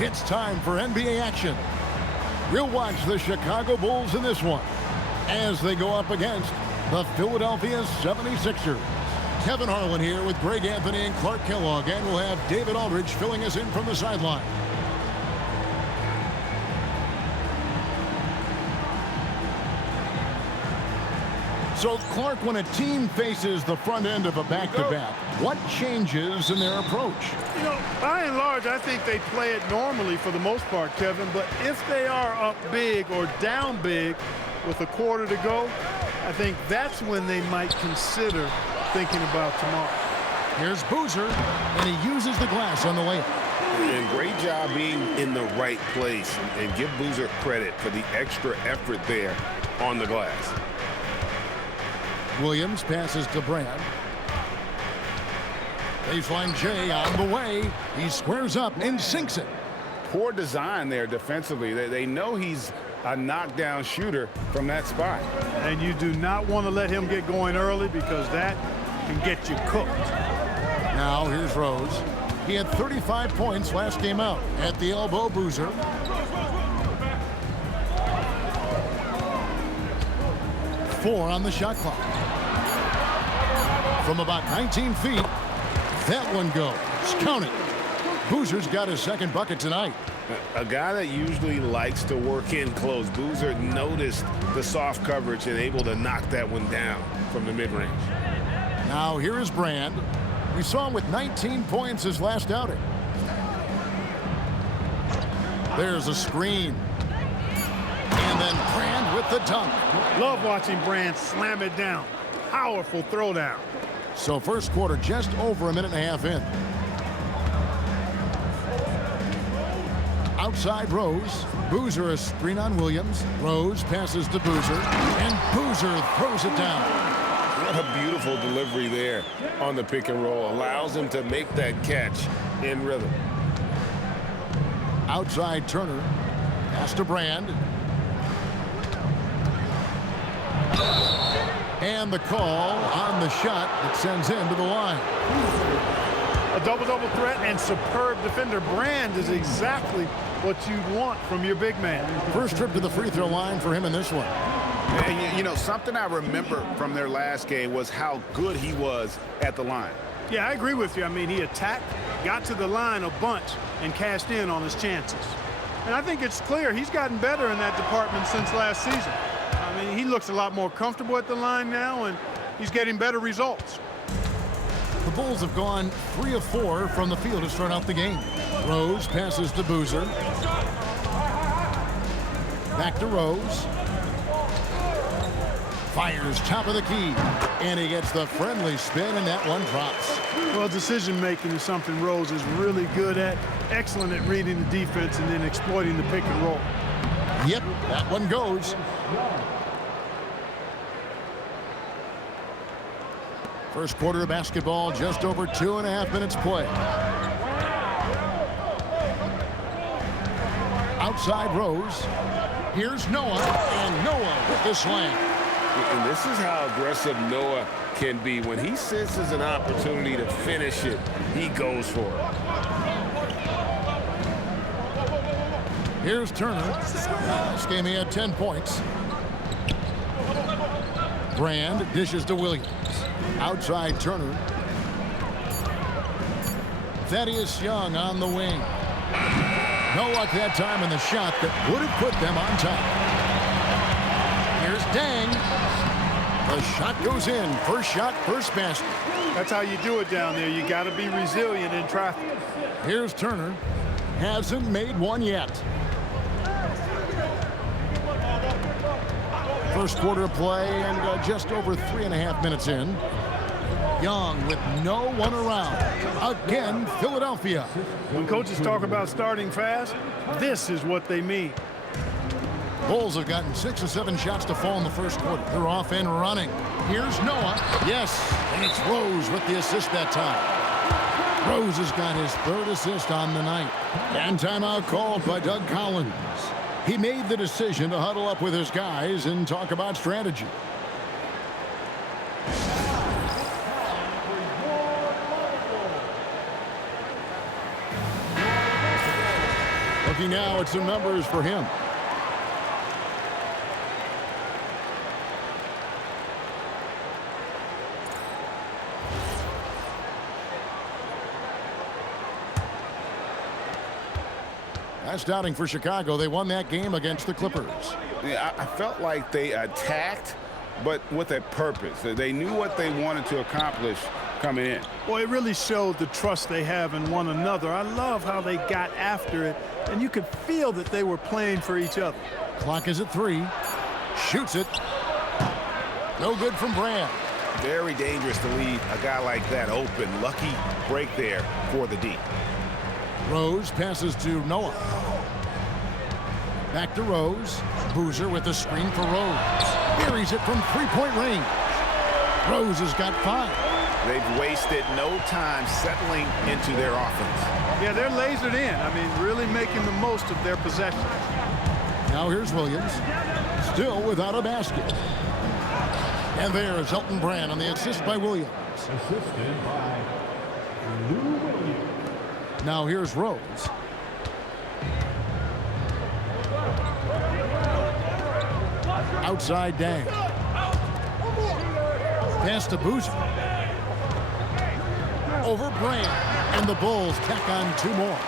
It's time for NBA action. We'll watch the Chicago Bulls in this one as they go up against the Philadelphia 76ers. Kevin Harlan here with Greg Anthony and Clark Kellogg, and we'll have David Aldridge filling us in from the sideline. So, Clark, when a team faces the front end of a back-to-back, what changes in their approach? You know, by and large, I think they play it normally for the most part, Kevin. But if they are up big or down big with a quarter to go, I think that's when they might consider thinking about tomorrow. Here's Boozer, and he uses the glass on the layup. And great job being in the right place. And give Boozer credit for the extra effort there on the glass. Williams passes to Brand. Baseline J on the way. He squares up and sinks it. Poor design there defensively. They know he's a knockdown shooter from that spot. And you do not want to let him get going early because that can get you cooked. Now here's Rose. He had 35 points last game out. At the elbow, Boozer. Four on the shot clock. From about 19 feet, that one goes. Count it. Boozer's got his second bucket tonight. A guy that usually likes to work in close. Boozer noticed the soft coverage and able to knock that one down from the mid-range. Now here is Brand. We saw him with 19 points his last outing. There's a screen. And then Brand with the dunk. Love watching Brand slam it down. Powerful throwdown. So first quarter just over a minute and a half in. Outside Rose. Boozer a screen on Williams. Rose passes to Boozer. And Boozer throws it down. What a beautiful delivery there on the pick and roll. Allows him to make that catch in rhythm. Outside Turner. Pass to Brand. And the call on the shot that sends him to the line. A double-double threat and superb defender. Brand is exactly what you want from your big man. First trip to the free throw line for him in this one. And you know, something I remember from their last game was how good he was at the line. Yeah, I agree with you. I mean, he attacked, got to the line a bunch, and cashed in on his chances. And I think it's clear he's gotten better in that department since last season. I mean, he looks a lot more comfortable at the line now, and he's getting better results. The Bulls have gone 3 of 4 from the field to start out the game. Rose passes to Boozer. Back to Rose. Fires top of the key. And he gets the friendly spin, and that one drops. Well, decision-making is something Rose is really good at. Excellent at reading the defense and then exploiting the pick and roll. Yep, that one goes. First quarter of basketball, just over 2.5 minutes play. Outside Rose. Here's Noah, and Noah with the slam. And this is how aggressive Noah can be. When he senses an opportunity to finish it, he goes for it. Here's Turner. This game he had 10 points. Brand dishes to Williams. Outside Turner. Thaddeus Young on the wing. No luck that time in the shot that would have put them on top. Here's Dang. The shot goes in. First shot, first basket. That's how you do it down there. You got to be resilient in traffic. Here's Turner. Hasn't made one yet. First quarter of play and just over 3.5 minutes in. Young with no one around. Again, Philadelphia. When coaches talk about starting fast, this is what they mean. Bulls have gotten 6 or 7 shots to fall in the first quarter. They're off and running. Here's Noah. Yes, and it's Rose with the assist that time. Rose has got his 3rd assist on the night. And timeout called by Doug Collins. He made the decision to huddle up with his guys and talk about strategy. Looking now at some numbers for him. That's doubting for Chicago. They won that game against the Clippers. Yeah, I felt like they attacked, but with a purpose. They knew what they wanted to accomplish coming in. Well, it really showed the trust they have in one another. I love how they got after it, and you could feel that they were playing for each other. Clock is at 3. Shoots it. No good from Brand. Very dangerous to leave a guy like that open. Lucky break there for the D. Rose passes to Noah. Back to Rose. Boozer with the screen for Rose. Buries it from three-point range. Rose has got 5. They've wasted no time settling into their offense. Yeah, they're lasered in. I mean, really making the most of their possession. Now here's Williams. Still without a basket. And there is Elton Brand on the assist by Williams. Assisted by Lou Williams. Now here's Rose. Outside Dang. Pass to Boozer. Over Brand. And the Bulls tack on 2 more.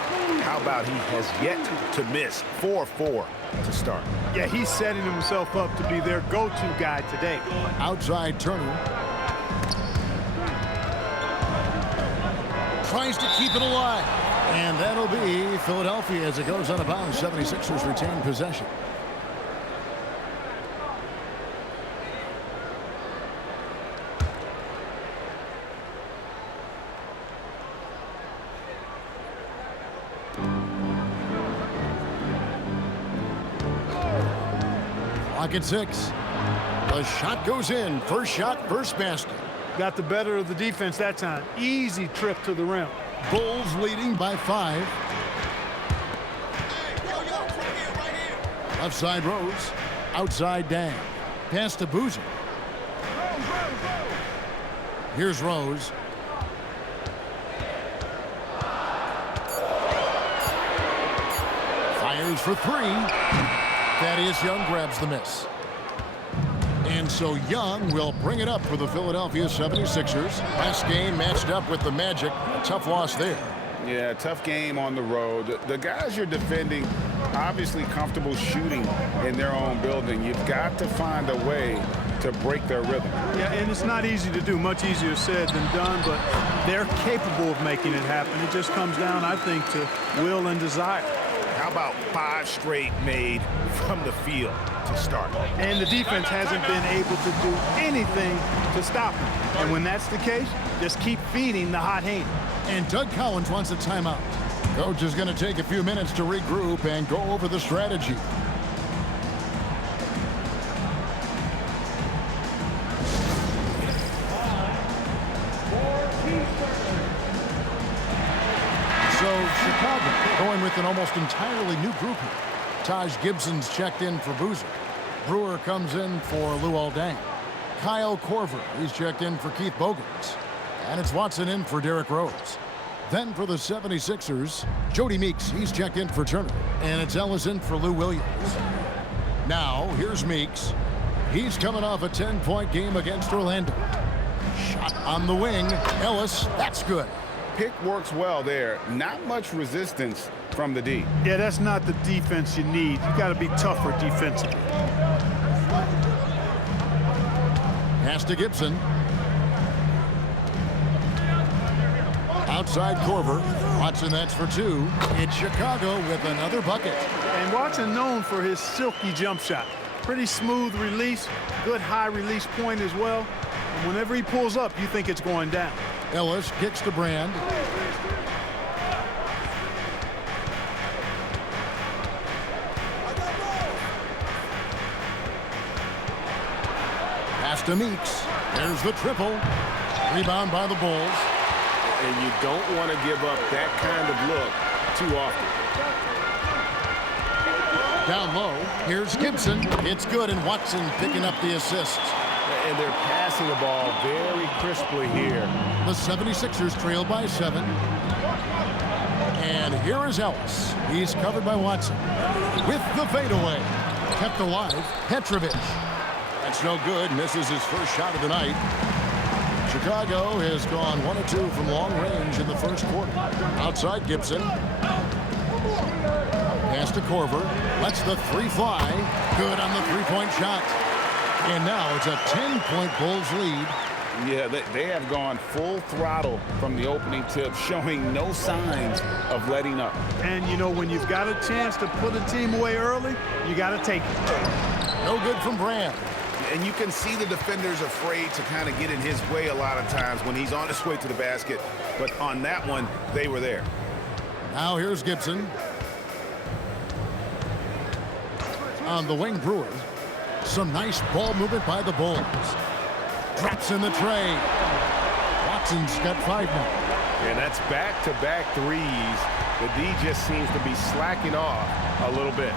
How about he has yet to miss 4-4 to start? Yeah, he's setting himself up to be their go-to guy today. Outside Turner. Tries to keep it alive. And that'll be Philadelphia as it goes out of bounds. 76ers retain possession. Clock at 6. The shot goes in. First shot, first basket. Got the better of the defense that time. Easy trip to the rim. Bulls leading by 5. Left side Rose. Outside Dang. Pass to Boozer. Here's Rose. Fires for 3. Thaddeus Young grabs the miss. And so Young will bring it up for the Philadelphia 76ers. Last game matched up with the Magic. Tough loss there. Yeah, tough game on the road. The guys you're defending, obviously comfortable shooting in their own building. You've got to find a way to break their rhythm. Yeah, and it's not easy to do. Much easier said than done, but they're capable of making it happen. It just comes down, I think, to will and desire. How about 5 straight made from the field to start? And the defense hasn't been able to do anything to stop them. And when that's the case, just keep feeding the hot hand. And Doug Collins wants a timeout. Coach is going to take a few minutes to regroup and go over the strategy. So Chicago going with an almost entirely new group here. Taj Gibson's checked in for Boozer. Brewer comes in for Luol Deng. Kyle Korver, he's checked in for Keith Bogans. And it's Watson in for Derrick Rose. Then for the 76ers, Jody Meeks, he's checked in for Turner. And it's Ellis in for Lou Williams. Now, here's Meeks. He's coming off a 10-point game against Orlando. Shot on the wing. Ellis, that's good. Pick works well there. Not much resistance from the D. Yeah, that's not the defense you need. You got to be tougher defensively. Pass to Gibson. Outside Korver. Watson, that's for 2. It's Chicago with another bucket. And Watson known for his silky jump shot. Pretty smooth release, good high release point as well. And whenever he pulls up, you think it's going down. Ellis kicks to Brand. Pass to Meeks. There's the triple. Rebound by the Bulls. And you don't want to give up that kind of look too often. Down low, here's Gibson. It's good, and Watson picking up the assist. And they're passing the ball very crisply here. The 76ers trail by 7. And here is Ellis. He's covered by Watson. With the fadeaway. Kept alive, Petrovic. That's no good. Misses his first shot of the night. Chicago has gone 1 of 2 from long range in the first quarter. Outside Gibson. Pass to Corver. Lets the three fly. Good on the three-point shot. And now it's a 10-point Bulls lead. Yeah, they have gone full throttle from the opening tip, showing no signs of letting up. And, you know, when you've got a chance to put a team away early, you got to take it. No good from Brand. And you can see the defenders afraid to kind of get in his way a lot of times when he's on his way to the basket. But on that one, they were there. Now here's Gibson. On the wing, Brewer. Some nice ball movement by the Bulls. Drops in the tray. Watson's got 5 now. And that's back-to-back threes. The D just seems to be slacking off a little bit.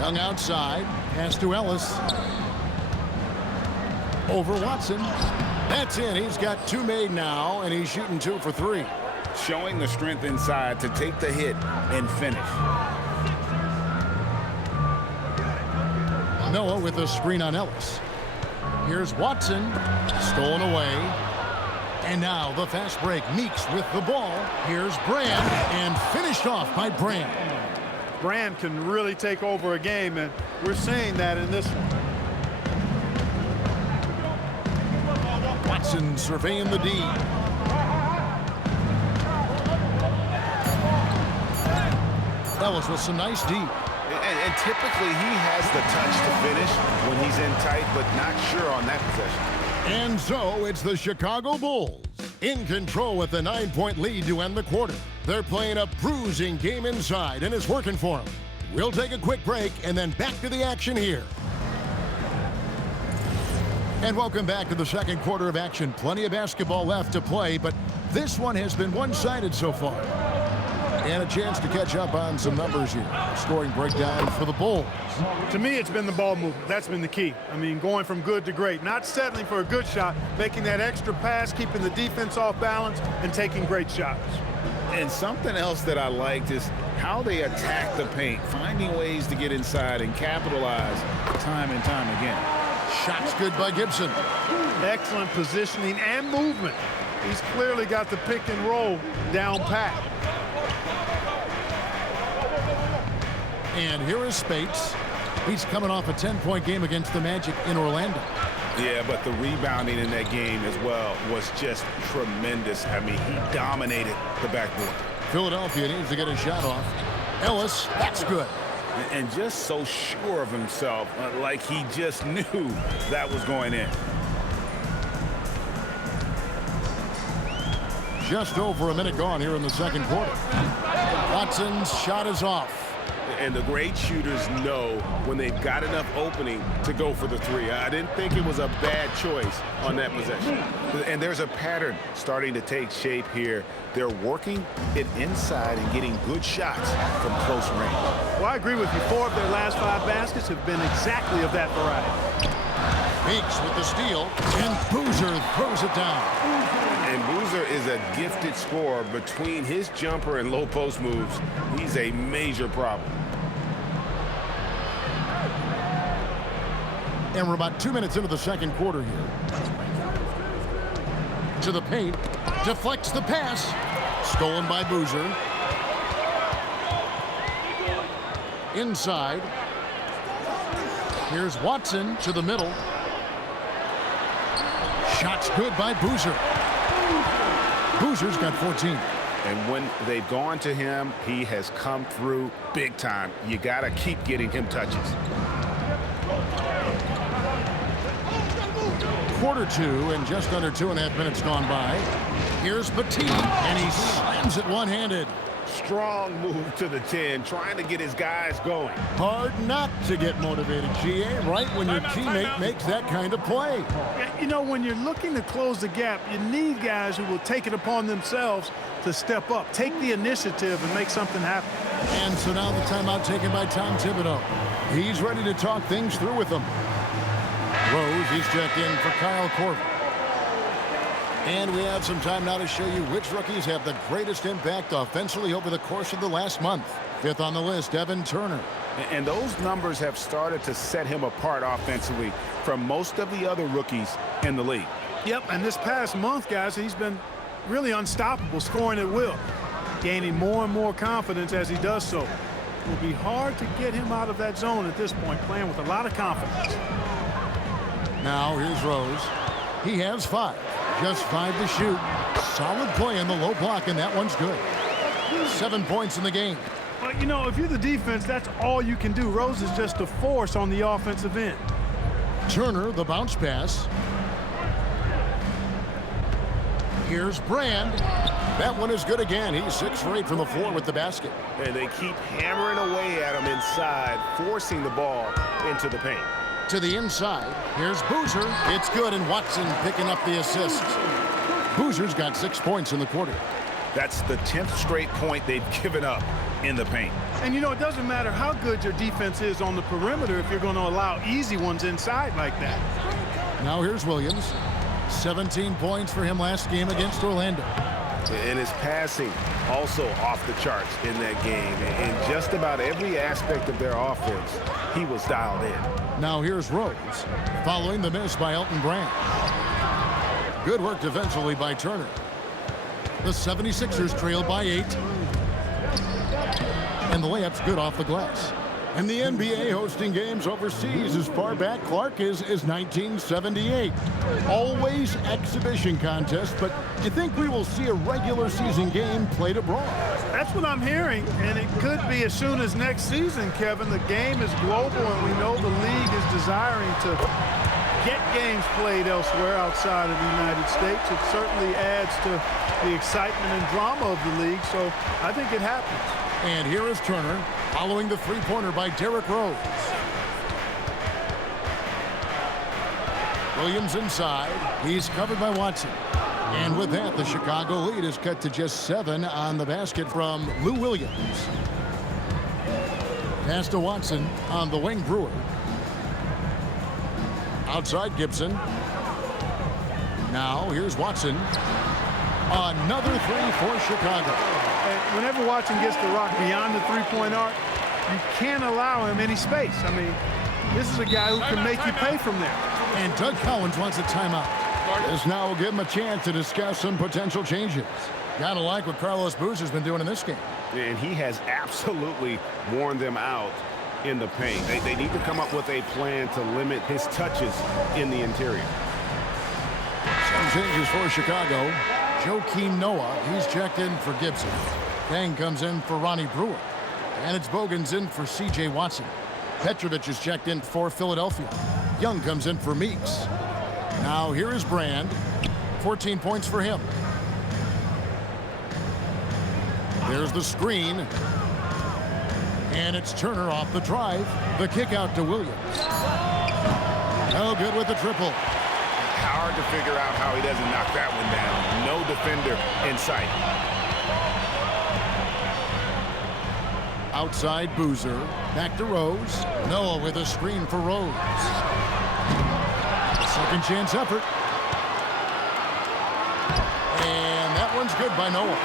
Young outside. Pass to Ellis. Over Watson. That's it. He's got 2 made now, and he's shooting 2 for 3. Showing the strength inside to take the hit and finish. Noah with a screen on Ellis. Here's Watson. Stolen away. And now the fast break. Meeks with the ball. Here's Brand. And finished off by Brand. Brand can really take over a game, and we're seeing that in this one. Watson surveying the D. Ellis with some nice D. And typically he has the touch to finish when he's in tight, but not sure on that possession. And so it's the Chicago Bulls in control with a 9-point lead to end the quarter. They're playing a bruising game inside, and it's working for them. We'll take a quick break and then back to the action here. And welcome back to the second quarter of action. Plenty of basketball left to play, but this one has been one-sided so far. And a chance to catch up on some numbers here. Scoring breakdown for the Bulls. To me, it's been the ball movement. That's been the key. I mean, going from good to great. Not settling for a good shot, making that extra pass, keeping the defense off balance, and taking great shots. And something else that I liked is how they attack the paint, finding ways to get inside and capitalize time and time again. Shots good by Gibson. Excellent positioning and movement. He's clearly got the pick and roll down pat. And here is Spates. He's coming off a 10-point game against the Magic in Orlando. Yeah, but the rebounding in that game as well was just tremendous. I mean, he dominated the backboard. Philadelphia needs to get a shot off. Ellis, that's good. And just so sure of himself, like he just knew that was going in. Just over a minute gone here in the second quarter. Watson's shot is off. And the great shooters know when they've got enough opening to go for the three. I didn't think it was a bad choice on that possession. And there's a pattern starting to take shape here. They're working it inside and getting good shots from close range. Well, I agree with you. 4 of their last 5 baskets have been exactly of that variety. Meeks with the steal, and Boozer throws it down. And Boozer is a gifted scorer. Between his jumper and low post moves, he's a major problem. And we're about 2 minutes into the second quarter here. To the paint, deflects the pass. Stolen by Boozer. Inside. Here's Watson to the middle. Shots good by Boozer. Boozer's got 14. And when they've gone to him, he has come through big time. You got to keep getting him touches. Quarter 2 and just under 2.5 minutes gone by. Here's Petit, and he slams it one-handed. Strong move to the 10, trying to get his guys going. Hard not to get motivated, GA, right when your teammate makes that kind of play. You know, when you're looking to close the gap, you need guys who will take it upon themselves to step up, take the initiative, and make something happen. And so now the timeout taken by Tom Thibodeau. He's ready to talk things through with them. Rose, he's checked in for Kyle Korver. And we have some time now to show you which rookies have the greatest impact offensively over the course of the last month. Fifth on the list, Evan Turner. And those numbers have started to set him apart offensively from most of the other rookies in the league. Yep, and this past month, guys, he's been really unstoppable, scoring at will, gaining more and more confidence as he does so. It will be hard to get him out of that zone at this point, playing with a lot of confidence. Now here's Rose. He has 5. Just 5 to shoot. Solid play in the low block, and that one's good. 7 points in the game. But, you know, if you're the defense, that's all you can do. Rose is just a force on the offensive end. Turner, the bounce pass. Here's Brand. That one is good again. He's 6 for 8 from the floor with the basket. And they keep hammering away at him inside, forcing the ball into the paint. To the inside. Here's Boozer. It's good, and Watson picking up the assist. Boozer's got 6 points in the quarter. That's the 10th straight point they've given up in the paint. And, you know, it doesn't matter how good your defense is on the perimeter if you're going to allow easy ones inside like that. Now here's Williams. 17 points for him last game against Orlando. And his passing also off the charts in that game. In just about every aspect of their offense, he was dialed in. Now here's Rose, following the miss by Elton Brand. Good work defensively by Turner. The 76ers trail by 8. And the layup's good off the glass. And the NBA hosting games overseas as far back, Clark, is 1978. Always exhibition contest, but do you think we will see a regular season game played abroad? That's what I'm hearing, and it could be as soon as next season, Kevin. The game is global, and we know the league is desiring to get games played elsewhere outside of the United States. It certainly adds to the excitement and drama of the league, so I think it happens. And here is Turner, following the three-pointer by Derrick Rose. Williams inside. He's covered by Watson. And with that, the Chicago lead is cut to just 7 on the basket from Lou Williams. Pass to Watson on the wing, Brewer. Outside Gibson. Now here's Watson. Another 3 for Chicago. Whenever Watson gets the rock beyond the three-point arc, you can't allow him any space. I mean, this is a guy who can make you pay from there. And Doug Collins wants a timeout. This now will give him a chance to discuss some potential changes. Gotta like what Carlos Boozer's been doing in this game. And he has absolutely worn them out in the paint. They need to come up with a plan to limit his touches in the interior. Some changes for Chicago. Joakim Noah, he's checked in for Gibson. Kang comes in for Ronnie Brewer. And it's Bogan's in for C.J. Watson. Petrovic is checked in for Philadelphia. Young comes in for Meeks. Now here is Brand. 14 points for him. There's the screen. And it's Turner off the drive. The kick out to Williams. No good with the triple. Hard to figure out how he doesn't knock that one down. No defender in sight. Outside Boozer. Back to Rose. Noah with a screen for Rose. Second chance effort. And that one's good by Noah.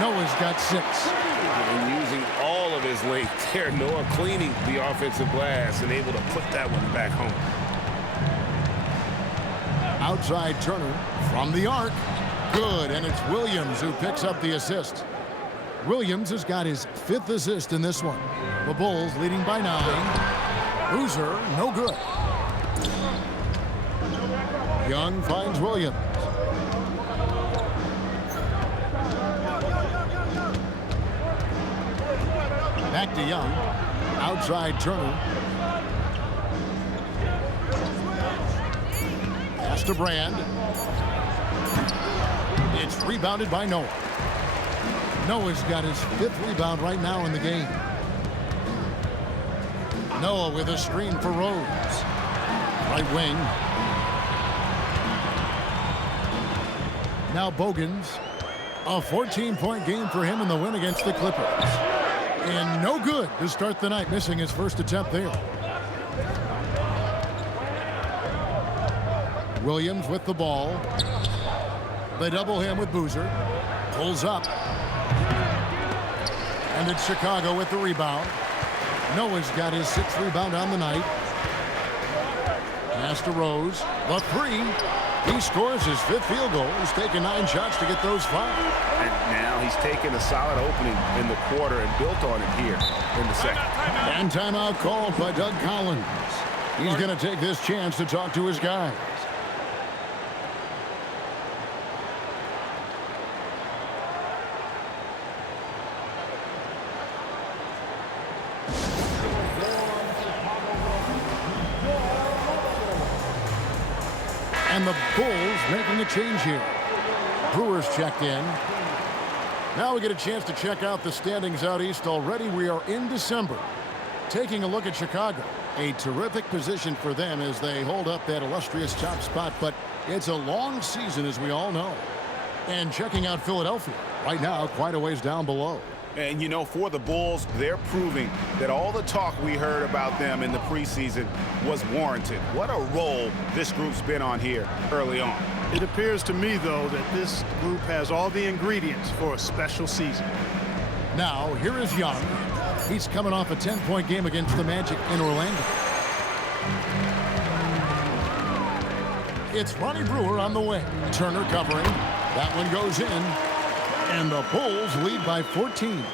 Noah's got 6. And using all of his length there, Noah cleaning the offensive glass and able to put that one back home. Outside Turner from the arc. Good, and it's Williams who picks up the assist. Williams has got his 5th assist in this one. The Bulls leading by 9. Boozer, no good. Young finds Williams. Back to Young. Outside Turner. Pass to Brand. It's rebounded by Noah. Noah's got his 5th rebound right now in the game. Noah with a screen for Rose. Right wing. Now Bogans. A 14-point game for him in the win against the Clippers. And no good to start the night, missing his first attempt there. Williams with the ball. They double him with Boozer. Pulls up. And it's Chicago with the rebound. Noah's got his 6th rebound on the night. Pass to Rose. The 3. He scores his 5th field goal. He's taken 9 shots to get those 5. And now he's taken a solid opening in the quarter and built on it here in the second. And timeout called by Doug Collins. He's going to take this chance to talk to his guys. And the Bulls making a change here. Brewers checked in. Now we get a chance to check out the standings out east. Already we are in December. Taking a look at Chicago. A terrific position for them as they hold up that illustrious top spot. But it's a long season, as we all know. And checking out Philadelphia. Right now, quite a ways down below. And, you know, for the Bulls, they're proving that all the talk we heard about them in the preseason was warranted. What a role this group's been on here early on. It appears to me, though, that this group has all the ingredients for a special season. Now, here is Young. He's coming off a 10-point game against the Magic in Orlando. It's Ronnie Brewer on the wing. Turner covering. That one goes in. And the Bulls lead by 14.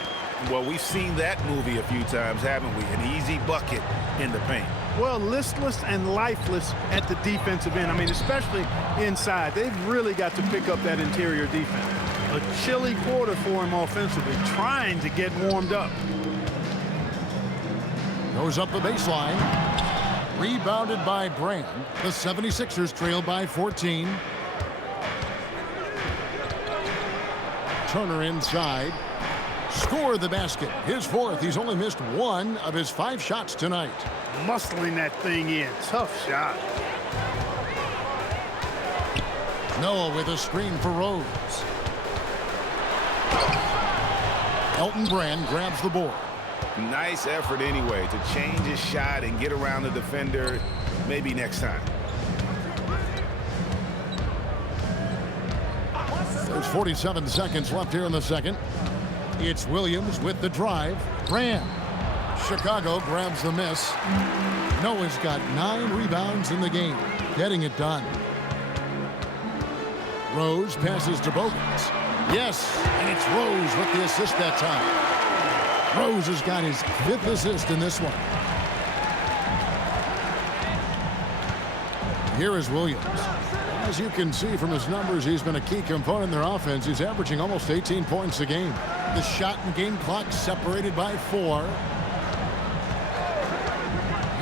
Well, we've seen that movie a few times, haven't we? An easy bucket in the paint. Well, listless and lifeless at the defensive end. I mean, especially inside. They've really got to pick up that interior defense. A chilly quarter for him offensively, trying to get warmed up. Goes up the baseline. Rebounded by Brand. The 76ers trail by 14. Turner inside. Score the basket. His 4th. He's only missed 1 of his 5 shots tonight. Muscling that thing in. Tough shot. Noah with a screen for Rose. Elton Brand grabs the board. Nice effort anyway to change his shot and get around the defender maybe next time. There's 47 seconds left here in the second. It's Williams with the drive. Brand. Chicago grabs the miss. Noah's got 9 rebounds in the game. Getting it done. Rose passes to Bogans. Yes, and it's Rose with the assist that time. Rose has got his 5th assist in this one. Here is Williams. As you can see from his numbers, he's been a key component in their offense. He's averaging almost 18 points a game. The shot and game clock separated by 4.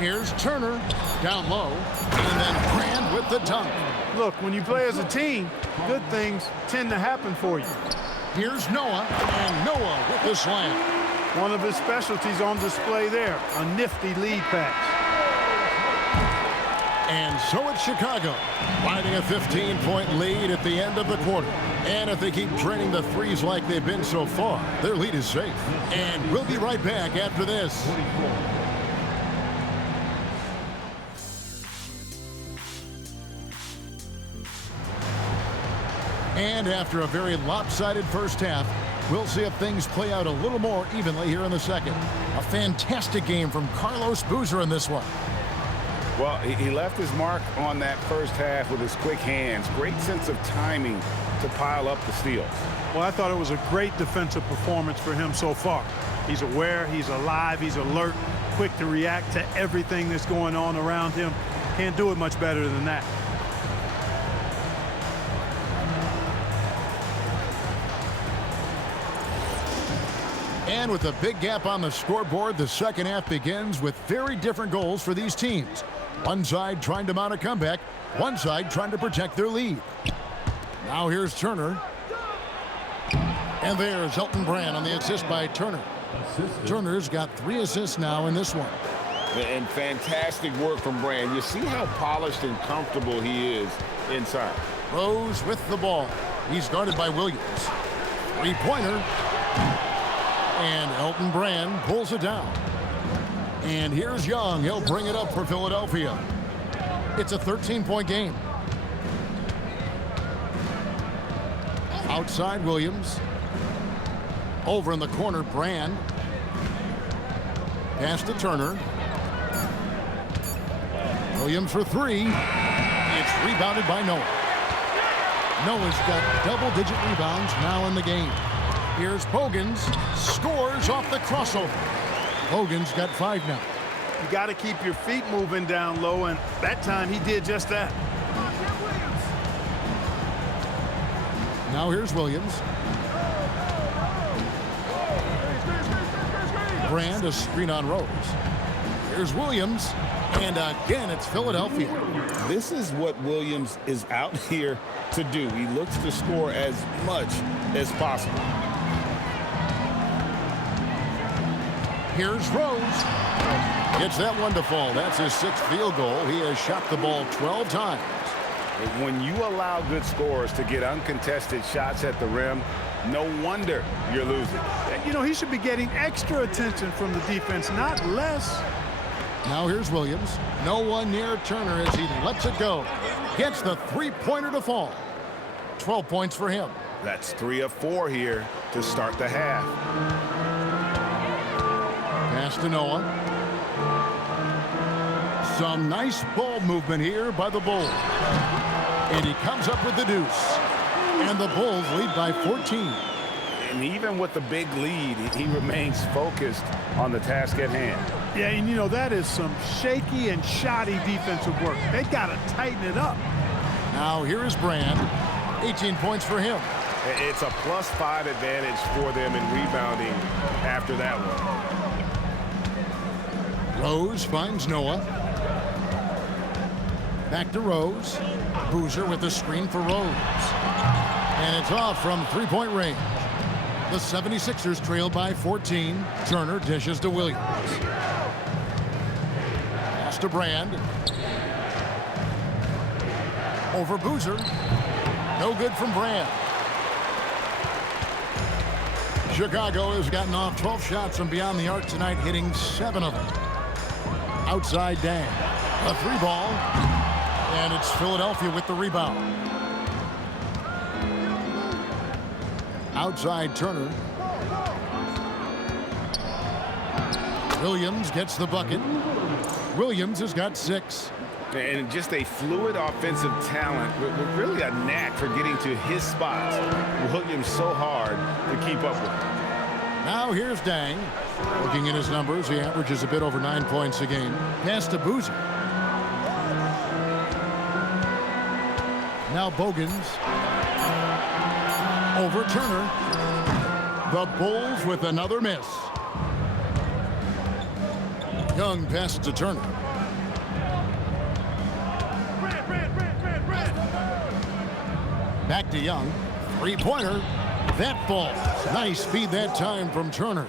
Here's Turner down low. And then Brand with the dunk. Look, when you play as a team, good things tend to happen for you. Here's Noah, and Noah with the slam. One of his specialties on display there, a nifty lead pass. And so it's Chicago, riding a 15-point lead at the end of the quarter. And if they keep draining the threes like they've been so far, their lead is safe. And we'll be right back after this. And after a very lopsided first half, we'll see if things play out a little more evenly here in the second. A fantastic game from Carlos Boozer in this one. Well, he left his mark on that first half with his quick hands. Great sense of timing to pile up the steals. Well, I thought it was a great defensive performance for him so far. He's aware, he's alive, he's alert, quick to react to everything that's going on around him. Can't do it much better than that. And with a big gap on the scoreboard, the second half begins with very different goals for these teams. One side trying to mount a comeback, one side trying to protect their lead. Now here's Turner. And there's Elton Brand on the assist by Turner. Turner's got 3 assists now in this one. And fantastic work from Brand. You see how polished and comfortable he is inside. Rose with the ball. He's guarded by Williams. 3-pointer. And Elton Brand pulls it down. And here's Young. He'll bring it up for Philadelphia. It's a 13-point game. Outside Williams. Over in the corner, Brand. Pass to Turner. Williams for three. It's rebounded by Noah. Noah's got double-digit rebounds now in the game. Here's Bogans. Scores off the crossover. Bogans got 5 now. You got to keep your feet moving down low, and that time he did just that. Now here's Williams. Brand, a screen on Rose. Here's Williams. And again, it's Philadelphia. This is what Williams is out here to do. He looks to score as much as possible. Here's Rose. Gets that one to fall. That's his 6th field goal. He has shot the ball 12 times. When you allow good scorers to get uncontested shots at the rim, no wonder you're losing. You know, he should be getting extra attention from the defense, not less. Now here's Williams. No one near Turner as he lets it go. Gets the three-pointer to fall. 12 points for him. That's 3 of 4 here to start the half. Pass to Noah. Some nice ball movement here by the Bulls. And he comes up with the deuce. And the Bulls lead by 14. And even with the big lead, he remains focused on the task at hand. Yeah, and you know, that is some shaky and shoddy defensive work. They got to tighten it up. Now here is Brand. 18 points for him. It's a +5 advantage for them in rebounding after that one. Rose finds Noah. Back to Rose. Boozer with the screen for Rose. And it's off from three-point range. The 76ers trail by 14. Turner dishes to Williams. Pass to Brand. Over Boozer. No good from Brand. Chicago has gotten off 12 shots from beyond the arc tonight, hitting 7 of them. Outside Dang. A 3-ball. And it's Philadelphia with the rebound. Outside Turner. Williams gets the bucket. Williams has got 6. And just a fluid offensive talent with really a knack for getting to his spots. Williams so hard to keep up with. Now here's Dang. Looking at his numbers, he averages a bit over 9 points a game. Pass to Boozer. Now Bogans. Over Turner. The Bulls with another miss. Young passes to Turner. Back to Young. Three-pointer. That falls. Nice speed that time from Turner.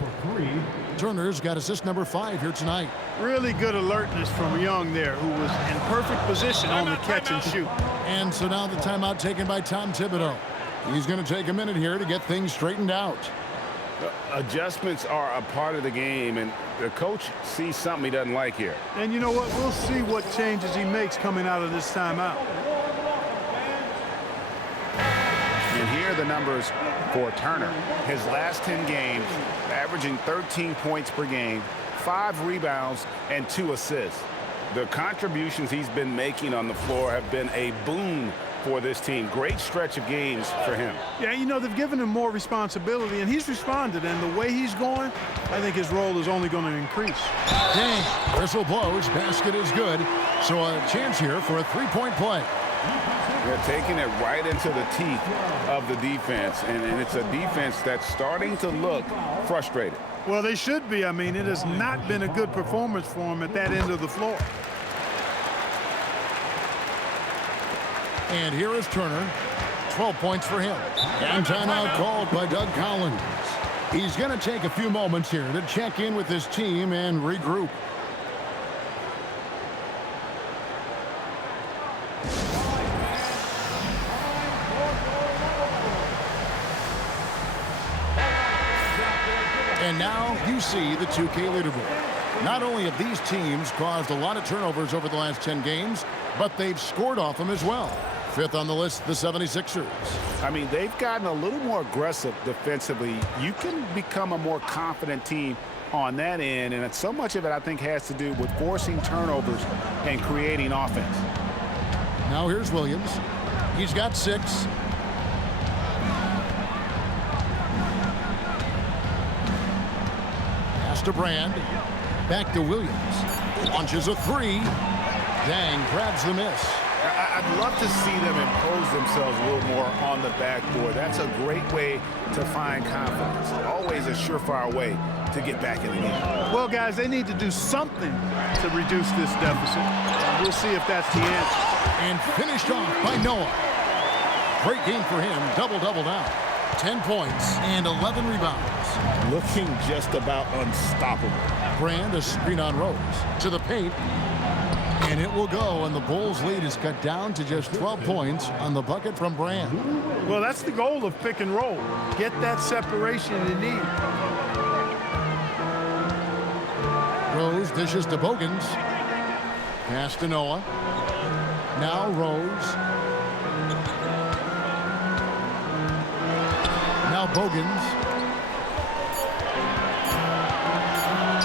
Turner's got assist number 5 here tonight. Really good alertness from Young there, who was in perfect position on the catch and shoot. And so now the timeout taken by Tom Thibodeau. He's going to take a minute here to get things straightened out. Adjustments are a part of the game, and the coach sees something he doesn't like here. And you know what? We'll see what changes he makes coming out of this timeout. And here are the numbers for Turner. His last 10 games, averaging 13 points per game, 5 rebounds, and 2 assists. The contributions he's been making on the floor have been a boon for this team. Great stretch of games for him. Yeah, you know, they've given him more responsibility, and he's responded. And the way he's going, I think his role is only going to increase. Dang. Whistle blows. Basket is good. So a chance here for a three-point play. They're taking it right into the teeth of the defense, and it's a defense that's starting to look frustrated. Well, they should be. I mean, it has not been a good performance for him at that end of the floor. And here is Turner. 12 points for him. And timeout called by Doug Collins. He's going to take a few moments here to check in with his team and regroup. And now you see the 2K leaderboard. Not only have these teams caused a lot of turnovers over the last 10 games, but they've scored off them as well. Fifth on the list, the 76ers. I mean, they've gotten a little more aggressive defensively. You can become a more confident team on that end, and so much of it, I think, has to do with forcing turnovers and creating offense. Now here's Williams. He's got 6. Pass to Brand. Back to Williams. Launches a 3. Dang, grabs the miss. I'd love to see them impose themselves a little more on the backboard. That's a great way to find confidence. Always a surefire way to get back in the game. Well, guys, they need to do something to reduce this deficit. We'll see if that's the answer. And finished off by Noah. Great game for him. Double-double now. 10 points and 11 rebounds. Looking just about unstoppable. Brand, a screen on Rose. To the paint. And it will go, and the Bulls' lead is cut down to just 12 points on the bucket from Brand. Well, that's the goal of pick and roll. Get that separation you need. Rose dishes to Bogans. Pass to Noah. Now Rose. Now Bogans.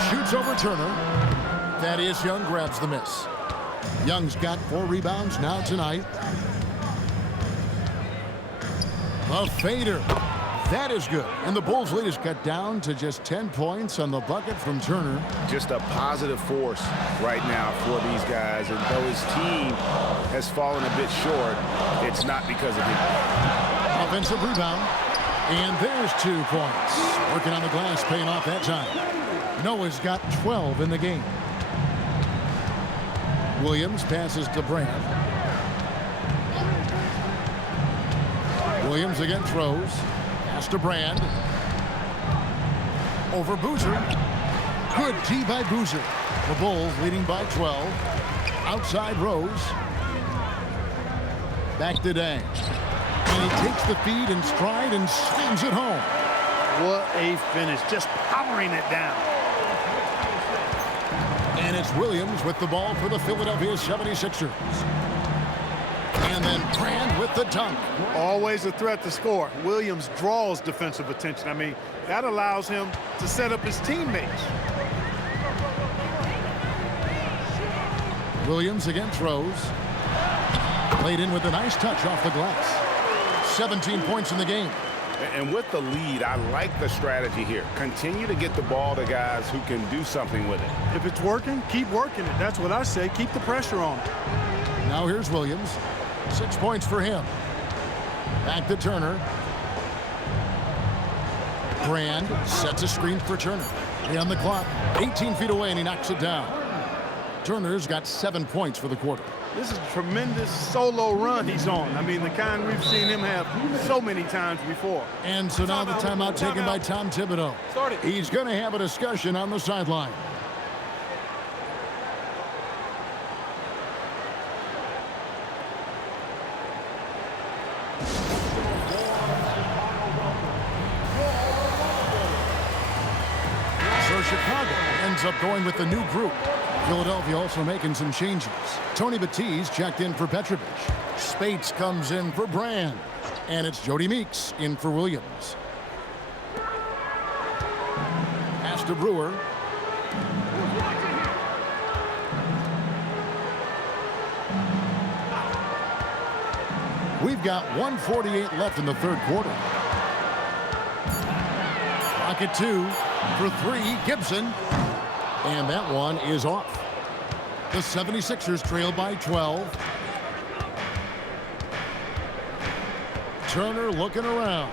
Shoots over Turner. Thaddeus Young grabs the miss. Young's got 4 rebounds now tonight. A fader. That is good. And the Bulls' lead is cut down to just 10 points on the bucket from Turner. Just a positive force right now for these guys. And though his team has fallen a bit short, it's not because of him. Offensive rebound. And there's 2 points. Working on the glass, paying off that time. Noah's got 12 in the game. Williams passes to Brand. Williams against Rose. Pass to Brand. Over Boozer. Good D by Boozer. The Bulls leading by 12. Outside Rose. Back to Dang. And he takes the feed in stride and slams it home. What a finish. Just powering it down. And it's Williams with the ball for the Philadelphia 76ers. And then Brand with the dunk. Always a threat to score. Williams draws defensive attention. I mean, that allows him to set up his teammates. Williams against Rose. Played in with a nice touch off the glass. 17 points in the game. And with the lead, I like the strategy here. Continue to get the ball to guys who can do something with it. If it's working, keep working it. That's what I say. Keep the pressure on. Now here's Williams. 6 points for him. Back to Turner. Brand sets a screen for Turner. 3 on the clock. 18 feet away, and he knocks it down. Turner's got 7 points for the quarter. This is a tremendous solo run he's on. I mean, the kind we've seen him have so many times before. And so now the timeout taken by Tom Thibodeau. He's going to have a discussion on the sideline. So Chicago ends up going with the new group. Philadelphia also making some changes. Tony Batiste checked in for Petrovic. Spates comes in for Brand. And it's Jody Meeks in for Williams. Pass to Brewer. We've got 1:48 left in the third quarter. Pocket 2 for 3, Gibson. And that one is off. The 76ers trail by 12. Turner looking around.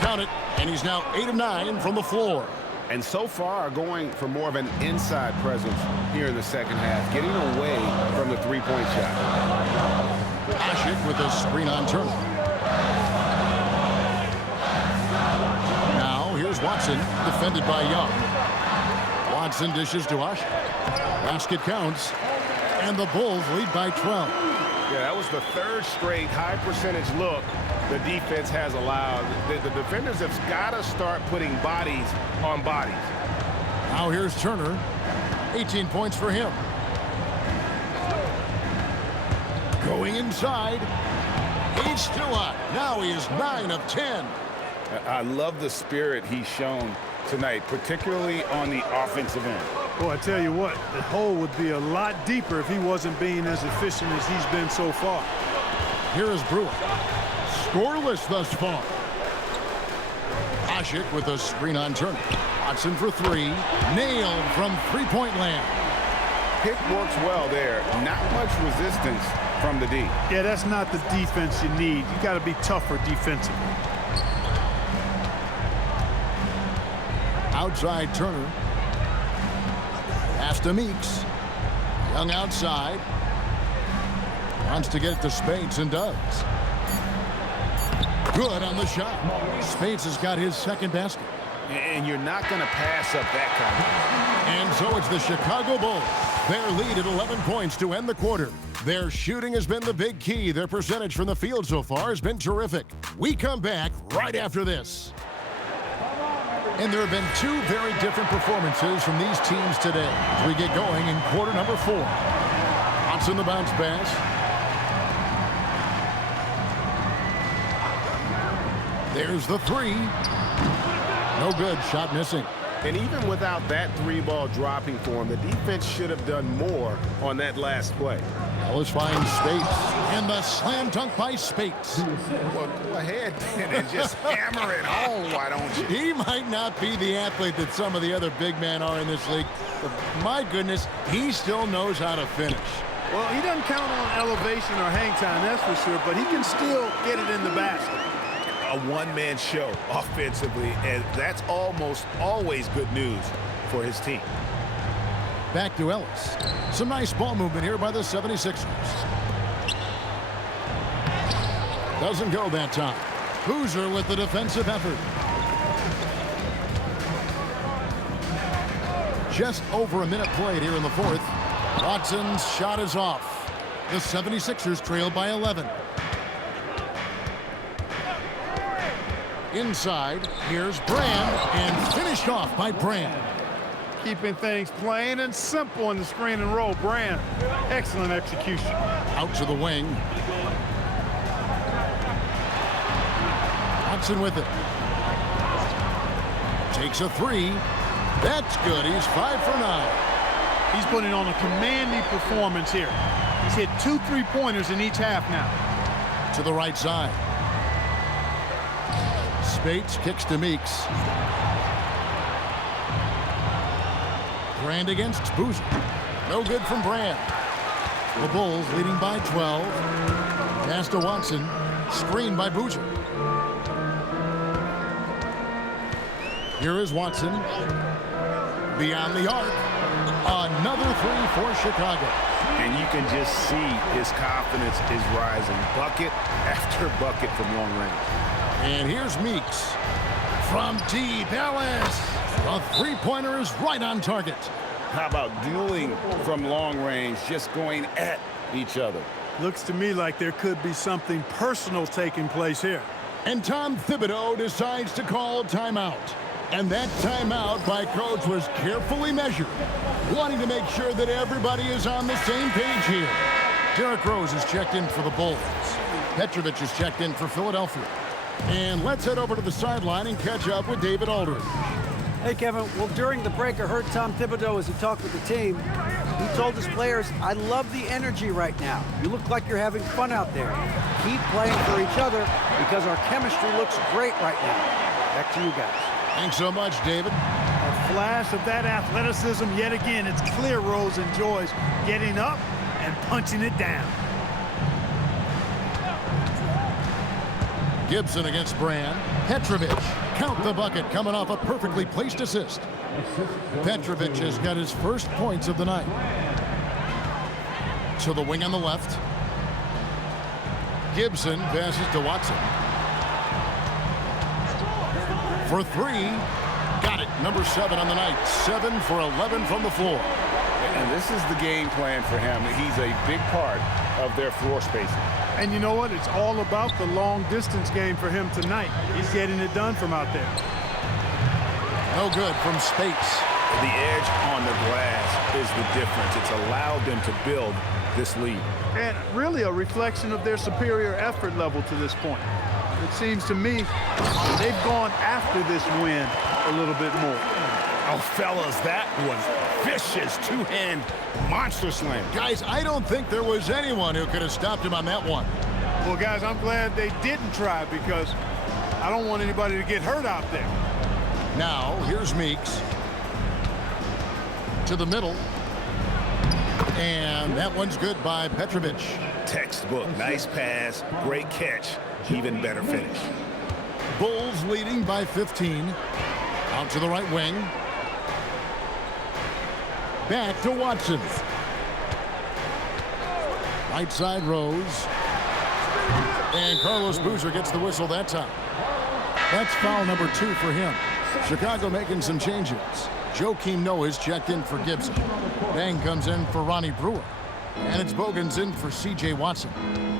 Count it, and he's now 8 of 9 from the floor. And so far going for more of an inside presence here in the second half, getting away from the three-point shot. Ashik with a screen on Turner. Here's Watson, defended by Young. Watson dishes to Ashik. Basket counts, and the Bulls lead by 12. Yeah, that was the third straight high percentage look the defense has allowed. The defenders have got to start putting bodies on bodies. Now here's Turner. 18 points for him. Going inside. He's still up. Now he is 9 of 10. I love the spirit he's shown tonight, particularly on the offensive end. Boy, I tell you what, the hole would be a lot deeper if he wasn't being as efficient as he's been so far. Here is Brewer. Scoreless thus far. Ashick with a screen on Turner. Watson for three. Nailed from three-point land. Pick works well there. Not much resistance from the D. Yeah, that's not the defense you need. You got to be tougher defensively. Outside Turner. Pass to Meeks. Young outside. Wants to get it to Spades and does. Good on the shot. Spades has got his second basket. And you're not going to pass up that kind. And so it's the Chicago Bulls. Their lead at 11 points to end the quarter. Their shooting has been the big key. Their percentage from the field so far has been terrific. We come back right after this. And there have been two very different performances from these teams today as we get going in quarter number 4. Watson the bounce pass. There's the three. No good. Shot missing. And even without that three ball dropping for him, the defense should have done more on that last play. Ellis finds Spades. And the slam dunk by Spades. Well, go ahead and just hammer it home, why don't you? He might not be the athlete that some of the other big men are in this league, but my goodness, he still knows how to finish. Well, he doesn't count on elevation or hang time, that's for sure, but he can still get it in the basket. A one-man show offensively, and that's almost always good news for his team. Back to Ellis. Some nice ball movement here by the 76ers. Doesn't go that time. Boozer with the defensive effort. Just over a minute played here in the fourth. Watson's shot is off. The 76ers trail by 11. Inside, here's Brand, and finished off by Brand. Keeping things plain and simple in the screen and roll. Brand, excellent execution. Out to the wing. Watson with it. Takes a three. That's good. He's 5 for 9. He's putting on a commanding performance here. He's hit 2 3-pointers in each half now. To the right side. Spades kicks to Meeks. Brand against Boozer. No good from Brand. The Bulls leading by 12. Pass to Watson. Screened by Boozer. Here is Watson. Beyond the arc. Another three for Chicago. And you can just see his confidence is rising. Bucket after bucket from long range. And here's Meeks. From deep, Ellis. The three-pointer is right on target. How about dueling from long range, just going at each other? Looks to me like there could be something personal taking place here. And Tom Thibodeau decides to call timeout. And that timeout by coach was carefully measured, wanting to make sure that everybody is on the same page here. Derrick Rose is checked in for the Bulls. Petrovic is checked in for Philadelphia. And let's head over to the sideline and catch up with David Aldridge. Hey, Kevin. Well, during the break, I heard Tom Thibodeau as he talked with the team. He told his players, I love the energy right now. You look like you're having fun out there. Keep playing for each other because our chemistry looks great right now. Back to you guys. Thanks so much, David. A flash of that athleticism yet again. It's clear Rose enjoys getting up and punching it down. Gibson against Brand. Petrovic, count the bucket, coming off a perfectly placed assist. Petrovic has got his first points of the night. To the wing on the left. Gibson passes to Watson. For three. Got it. Number 7 on the night. 7 for 11 from the floor. And this is the game plan for him. He's a big part of their floor spacing. And you know what? It's all about the long-distance game for him tonight. He's getting it done from out there. No good from Speights. The edge on the glass is the difference. It's allowed them to build this lead. And really a reflection of their superior effort level to this point. It seems to me they've gone after this win a little bit more. Oh, fellas, that was vicious two-hand monster slam. Guys, I don't think there was anyone who could have stopped him on that one. Well, guys, I'm glad they didn't try because I don't want anybody to get hurt out there. Now, here's Meeks. To the middle. And that one's good by Petrovic. Textbook, nice pass, great catch, even better finish. Bulls leading by 15. Out to the right wing. Back to Watson. Right side Rose. And Carlos Boozer gets the whistle that time. That's foul number 2 for him. Chicago making some changes. Joakim Noah's checked in for Gibson. Bang comes in for Ronnie Brewer. And it's Bogans in for C.J. Watson.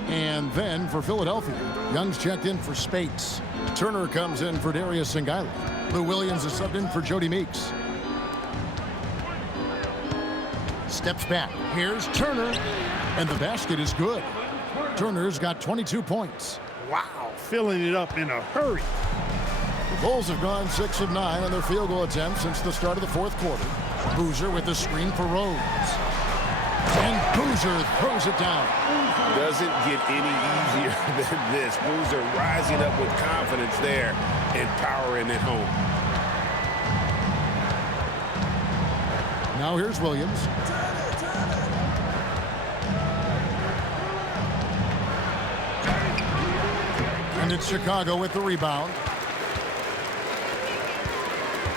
And then for Philadelphia, Young's checked in for Spates. Turner comes in for Darius Singaila. Lou Williams is subbed in for Jody Meeks. Steps back. Here's Turner. And the basket is good. Turner's got 22 points. Wow, filling it up in a hurry. The Bulls have gone 6 of 9 on their field goal attempts since the start of the fourth quarter. Boozer with the screen for Rose. And Boozer throws it down. Doesn't get any easier than this. Boozer rising up with confidence there and powering it home. Now here's Williams. And it's Chicago with the rebound.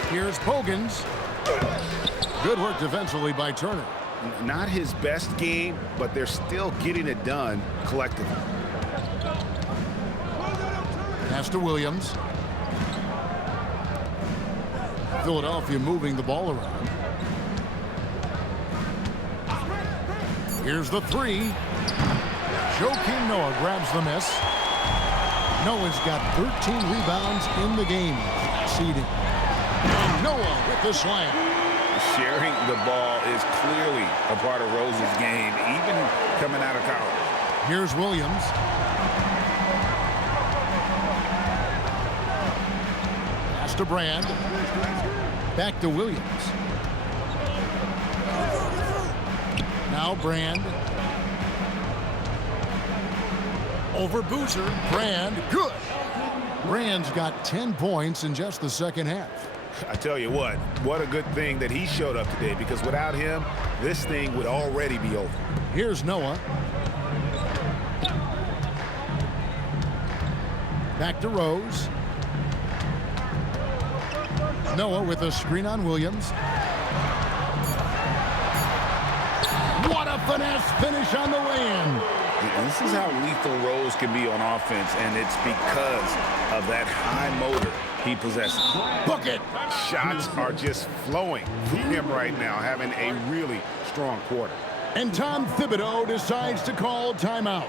Here's Bogans. Good work defensively by Turner. Not his best game, but they're still getting it done collectively. Pass to Williams. Philadelphia moving the ball around. Here's the 3. Joakim Noah grabs the miss. Noah's got 13 rebounds in the game. Seeding. And Noah with the slam. Sharing the ball is clearly a part of Rose's game, even coming out of college. Here's Williams. Pass to Brand. Back to Williams. Now Brand. Over Boozer. Brand. Good. Brand's got 10 points in just the second half. I tell you what a good thing that he showed up today, because without him, this thing would already be over. Here's Noah. Back to Rose. Noah with a screen on Williams. What a finesse finish on the way-in. This is how lethal Rose can be on offense, and it's because of that high motor he possesses. Book it. Shots are just flowing from him right now, having a really strong quarter. And Tom Thibodeau decides to call timeout.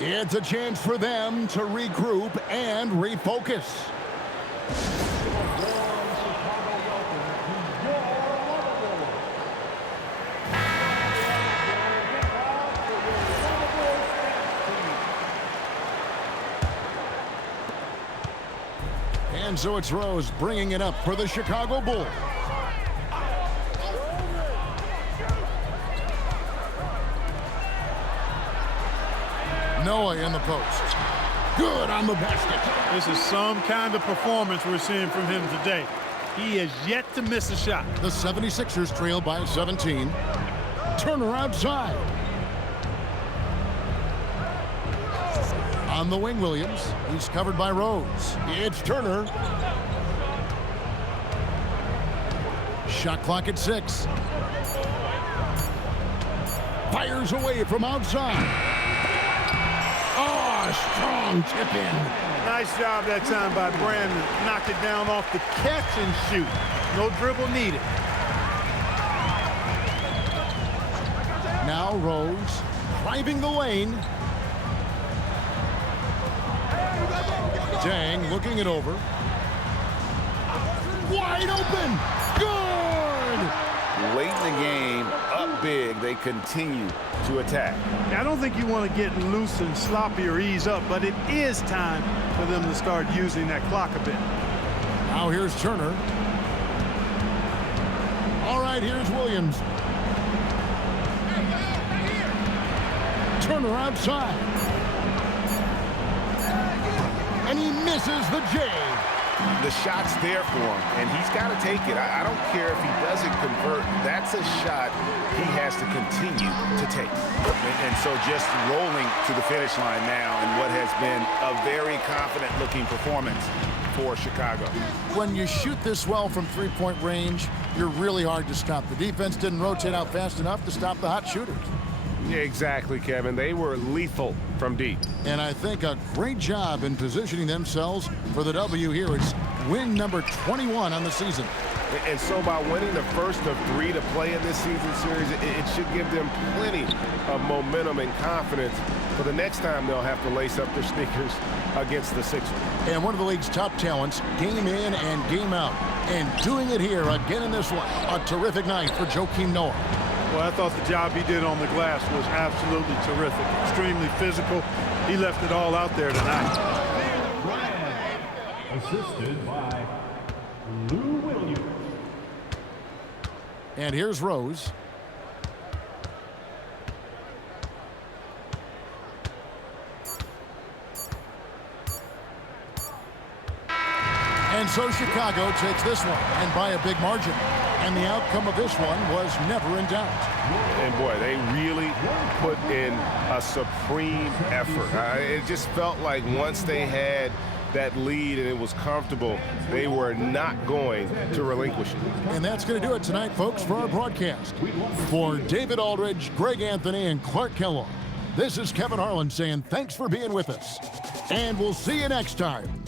It's a chance for them to regroup and refocus. And so it's Rose bringing it up for the Chicago Bulls. Noah in the post. Good on the basket. This is some kind of performance we're seeing from him today. He has yet to miss a shot. The 76ers trail by 17. Turner outside. On the wing, Williams. He's covered by Rose. It's Turner. Shot clock at 6. Fires away from outside. Oh, strong tip in. Nice job that time by Brandon. Knocked it down off the catch and shoot. No dribble needed. Now Rose driving the lane. Dang looking it over. Wide open. Good. late in the game, up big, they continue to attack. I don't think you want to get loose and sloppy or ease up, but it is time for them to start using that clock a bit. Now here's Turner. All right, here's Williams. Turner outside. And he misses the J. The shot's there for him, and he's got to take it. I don't care if he doesn't convert. That's a shot he has to continue to take. And so just rolling to the finish line now in what has been a very confident-looking performance for Chicago. When you shoot this well from three-point range, you're really hard to stop. The defense didn't rotate out fast enough to stop the hot shooters. Yeah, exactly, Kevin. They were lethal from deep. And I think a great job in positioning themselves for the W here. It's win number 21 on the season. And so by winning the first of 3 to play in this season series, it should give them plenty of momentum and confidence for the next time they'll have to lace up their sneakers against the Sixers. And one of the league's top talents, game in and game out. And doing it here again in this one. A terrific night for Joakim Noah. Well, I thought the job he did on the glass was absolutely terrific. Extremely physical. He left it all out there tonight. Bryant, assisted by Lou Williams. And here's Rose. And so Chicago takes this one, and by a big margin. And the outcome of this one was never in doubt. And boy, they really put in a supreme effort. It just felt like once they had that lead and it was comfortable, they were not going to relinquish it. And that's going to do it tonight, folks, for our broadcast. For David Aldridge, Greg Anthony, and Clark Kellogg, this is Kevin Harlan saying thanks for being with us. And we'll see you next time.